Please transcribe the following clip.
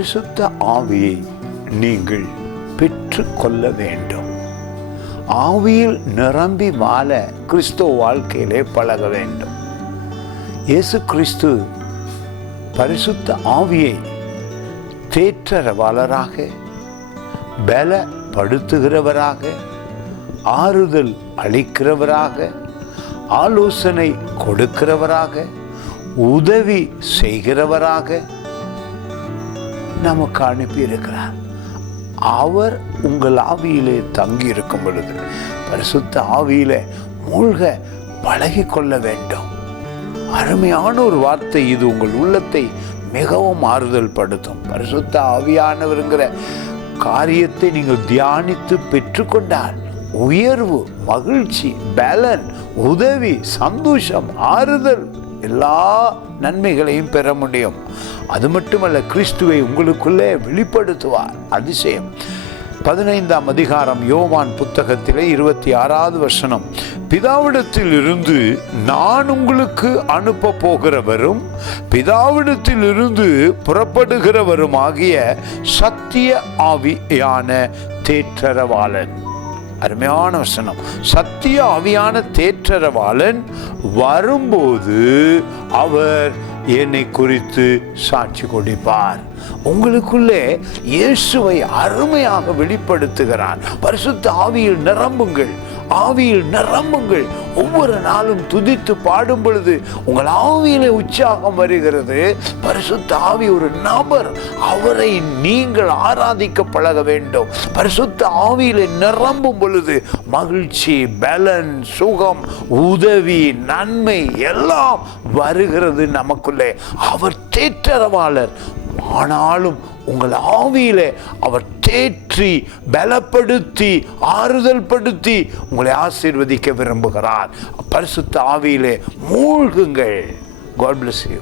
பரிசுத்த ஆவியை நீங்கள் பெற்றுக்கொள்ள வேண்டும். ஆவியில் நிரம்பி வாழ கிறிஸ்துவ வாழ்க்கையிலே பழக வேண்டும். இயேசு கிறிஸ்து பரிசுத்த ஆவியை தேற்றரவாளராக, பலப்படுத்துகிறவராக, ஆறுதல் அளிக்கிறவராக, ஆலோசனை கொடுக்கிறவராக, உதவி செய்கிறவராக நமக்கு அனுப்பியிருக்கிறார். அவர் உங்கள் ஆவியிலே தங்கி இருக்கும் பொழுது பரிசுத்த ஆவியிலே மூழ்க பழகி கொள்ள வேண்டும். அருமையான ஒரு வார்த்தை இது. உங்கள் உள்ளத்தை மிகவும் ஆறுதல் படுத்தும். பரிசுத்த ஆவியானவருங்கிற காரியத்தை நீங்கள் தியானித்து பெற்றுக்கொண்டால் உயர்வு, மகிழ்ச்சி, பலன், உதவி, சந்தோஷம், ஆறுதல், எல்லா நன்மைகளையும் பெற முடியும். அது மட்டுமல்ல, கிறிஸ்துவை உங்களுக்குள்ளே வெளிப்படுத்துவார். அதிசயம். 15ஆம் அதிகாரம் யோவான் புத்தகத்திலே 26வது வசனம், பிதாவிடத்தில் இருந்து நான் உங்களுக்கு அனுப்ப போகிறவரும் பிதாவிடத்தில் இருந்து புறப்படுகிறவரும் ஆகிய சத்திய ஆவியான தேற்றரவாளன். அருமையான வசனம். சத்திய ஆவியான தேற்றரவாளன் வரும்போது அவர் என்னை குறித்து சாட்சி கொடுப்பார். உங்களுக்குள்ளே இயேசுவை அருமையாக வெளிப்படுத்துகிறார். பரிசுத்த ஆவியில் நிரம்புங்கள், ஆவியில் நிரம்புங்கள். ஒவ்வொரு நாளும் துதித்து பாடும் பொழுது உங்கள் ஆவியிலே உற்சாகம் வருகிறது. பரிசுத்த ஆவி ஒரு நபர், அவரை நீங்கள் ஆராதிக்க பழக வேண்டும். பரிசுத்த ஆவியிலே நிரம்பும் பொழுது மகிழ்ச்சி, பலன், சுகம், உதவி, நன்மை எல்லாம் வருகிறது நமக்குள்ளே. அவர் தேற்றரவாளர். ஆனாலும் உங்கள் ஆவியிலே அவர் தேற்றி, பலப்படுத்தி, ஆறுதல் படுத்தி உங்களை ஆசீர்வதிக்க விரும்புகிறார். பரிசுத்த ஆவியிலே மூழ்குங்கள். God bless you.